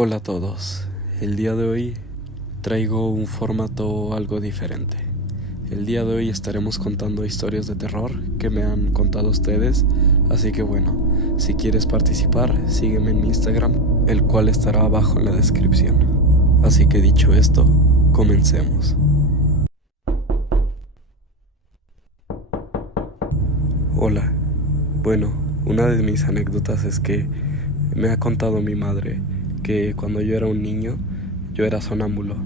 Hola a todos, el día de hoy traigo un formato algo diferente. El día de hoy estaremos contando historias de terror que me han contado ustedes, así que bueno, si quieres participar, sígueme en mi Instagram, el cual estará abajo en la descripción. Así que dicho esto, comencemos. Hola, bueno, una de mis anécdotas es que me ha contado mi madre que cuando yo era un niño, yo era sonámbulo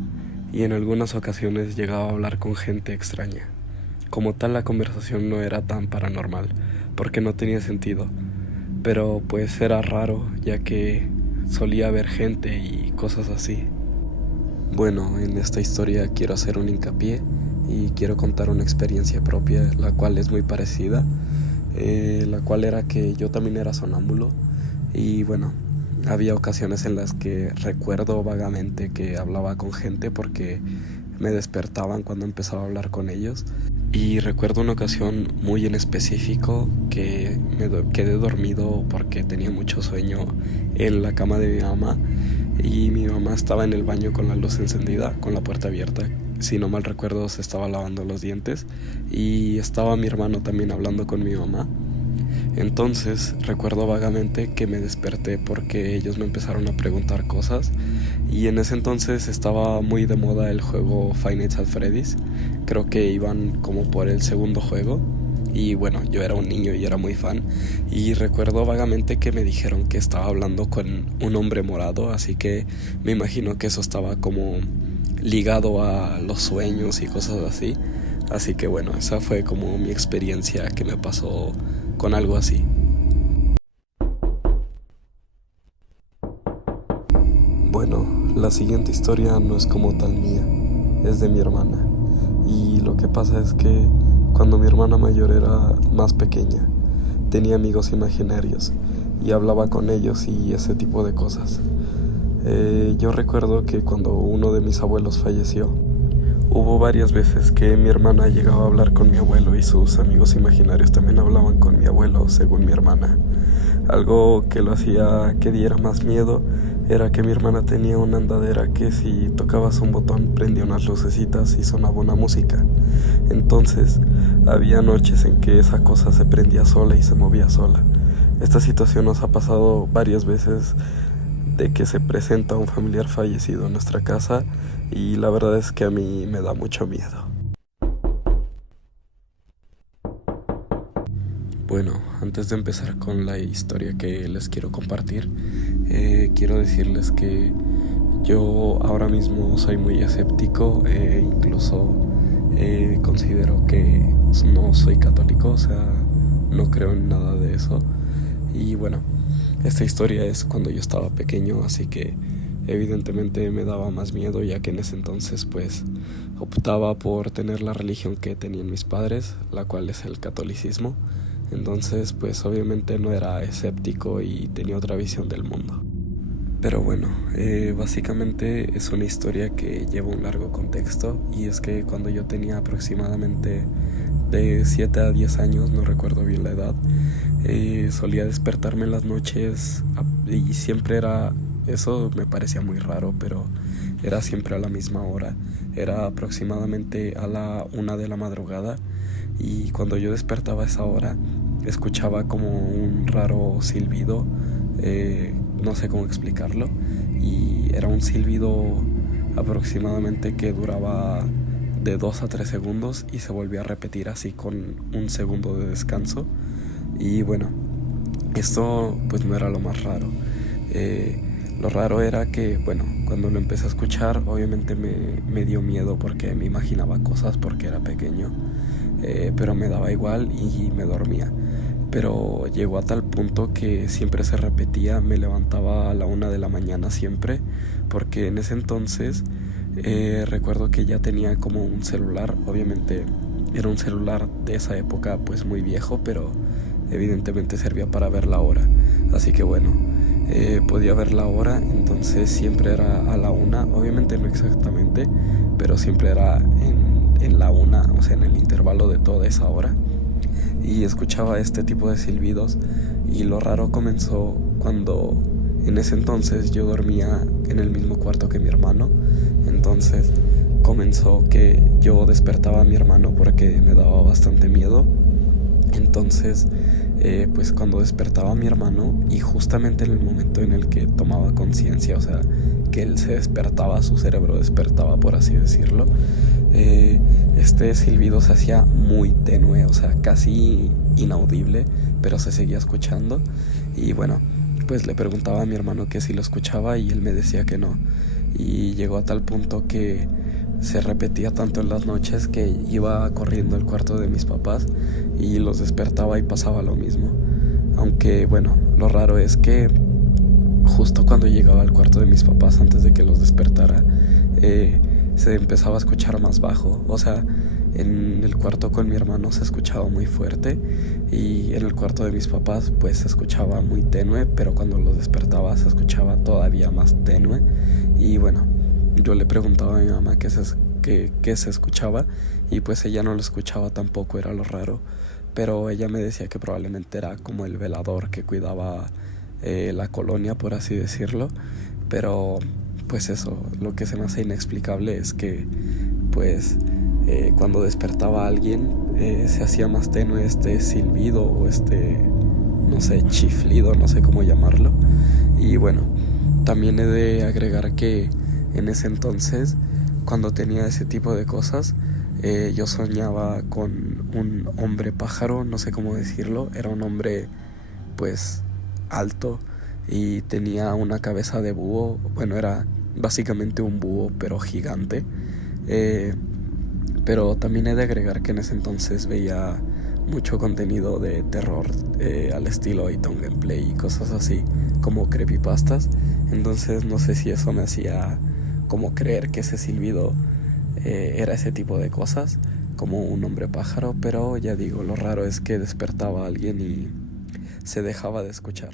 y en algunas ocasiones llegaba a hablar con gente extraña. Como tal, la conversación no era tan paranormal, porque no tenía sentido, pero pues era raro, ya que solía haber gente y cosas así. Bueno, en esta historia quiero hacer un hincapié y quiero contar una experiencia propia, la cual es muy parecida, la cual era que yo también era sonámbulo y bueno, había ocasiones en las que recuerdo vagamente que hablaba con gente porque me despertaban cuando empezaba a hablar con ellos. Y recuerdo una ocasión muy en específico que quedé dormido porque tenía mucho sueño en la cama de mi mamá y mi mamá estaba en el baño con la luz encendida, con la puerta abierta. Si no mal recuerdo, se estaba lavando los dientes y estaba mi hermano también hablando con mi mamá. Entonces recuerdo vagamente que me desperté porque ellos me empezaron a preguntar cosas y en ese entonces estaba muy de moda el juego Five Nights at Freddy's. Creo que iban como por el segundo juego y bueno, yo era un niño y era muy fan y recuerdo vagamente que me dijeron que estaba hablando con un hombre morado, así que me imagino que eso estaba como ligado a los sueños y cosas así. Así que bueno, esa fue como mi experiencia que me pasó con algo así. Bueno, la siguiente historia no es como tal mía, es de mi hermana. Y lo que pasa es que cuando mi hermana mayor era más pequeña, tenía amigos imaginarios y hablaba con ellos y ese tipo de cosas. Yo recuerdo que cuando uno de mis abuelos falleció, hubo varias veces que mi hermana llegaba a hablar con mi abuelo y sus amigos imaginarios también hablaban con mi abuelo, según mi hermana. Algo que lo hacía que diera más miedo era que mi hermana tenía una andadera que si tocabas un botón prendía unas lucecitas y sonaba una música. Entonces, había noches en que esa cosa se prendía sola y se movía sola. Esta situación nos ha pasado varias veces de que se presenta un familiar fallecido en nuestra casa y la verdad es que a mí me da mucho miedo. Bueno, antes de empezar con la historia que les quiero compartir, quiero decirles que yo ahora mismo soy muy escéptico, incluso considero que no soy católico, o sea, no creo en nada de eso. Y bueno, esta historia es cuando yo estaba pequeño, así que evidentemente me daba más miedo, ya que en ese entonces pues optaba por tener la religión que tenían mis padres, la cual es el catolicismo. Entonces pues obviamente no era escéptico y tenía otra visión del mundo. Pero bueno, básicamente es una historia que lleva un largo contexto y es que cuando yo tenía aproximadamente de 7 a 10 años, no recuerdo bien la edad, solía despertarme en las noches y siempre era, eso me parecía muy raro, pero era siempre a la misma hora, era aproximadamente a la 1 de la madrugada y cuando yo despertaba a esa hora escuchaba como un raro silbido, no sé cómo explicarlo, y era un silbido aproximadamente que duraba de 2 a 3 segundos y se volvía a repetir así con un segundo de descanso. Y bueno, esto pues no era lo más raro. Lo raro era que, bueno, cuando lo empecé a escuchar, obviamente me dio miedo porque me imaginaba cosas porque era pequeño, pero me daba igual y me dormía. Pero llegó a tal punto que siempre se repetía, me levantaba a la 1 de la mañana siempre, porque en ese entonces recuerdo que ya tenía como un celular, obviamente era un celular de esa época pues muy viejo, pero evidentemente servía para ver la hora, así que bueno, podía ver la hora, entonces siempre era a la 1, obviamente no exactamente, pero siempre era en la 1, o sea en el intervalo de toda esa hora, y escuchaba este tipo de silbidos y lo raro comenzó cuando en ese entonces yo dormía en el mismo cuarto que mi hermano. Entonces comenzó que yo despertaba a mi hermano porque me daba bastante miedo. Entonces pues cuando despertaba a mi hermano, y justamente en el momento en el que tomaba conciencia, o sea, que él se despertaba, su cerebro despertaba, por así decirlo, este silbido se hacía muy tenue, o sea, casi inaudible, pero se seguía escuchando. Y bueno, pues le preguntaba a mi hermano que si lo escuchaba y él me decía que no. Y llegó a tal punto que se repetía tanto en las noches que iba corriendo al cuarto de mis papás y los despertaba y pasaba lo mismo. Aunque bueno, lo raro es que justo cuando llegaba al cuarto de mis papás, antes de que los despertara, se empezaba a escuchar más bajo. O sea, en el cuarto con mi hermano se escuchaba muy fuerte, y en el cuarto de mis papás pues se escuchaba muy tenue, pero cuando los despertaba se escuchaba todavía más tenue. Y bueno, yo le preguntaba a mi mamá qué se escuchaba, y pues ella no lo escuchaba tampoco, era lo raro. Pero ella me decía que probablemente era como el velador que cuidaba la colonia, por así decirlo. Pero pues eso, lo que se me hace inexplicable es que pues cuando despertaba a alguien se hacía más tenue este silbido o no sé, chiflido, no sé cómo llamarlo. Y bueno, también he de agregar que en ese entonces, cuando tenía ese tipo de cosas, yo soñaba con un hombre pájaro, no sé cómo decirlo. Era un hombre pues alto y tenía una cabeza de búho. Bueno, era básicamente un búho pero gigante. Pero también he de agregar que en ese entonces veía mucho contenido de terror al estilo Iton Gameplay y cosas así, como creepypastas. Entonces no sé si eso me hacía como creer que ese silbido era ese tipo de cosas, como un hombre pájaro. Pero ya digo, lo raro es que despertaba a alguien y se dejaba de escuchar.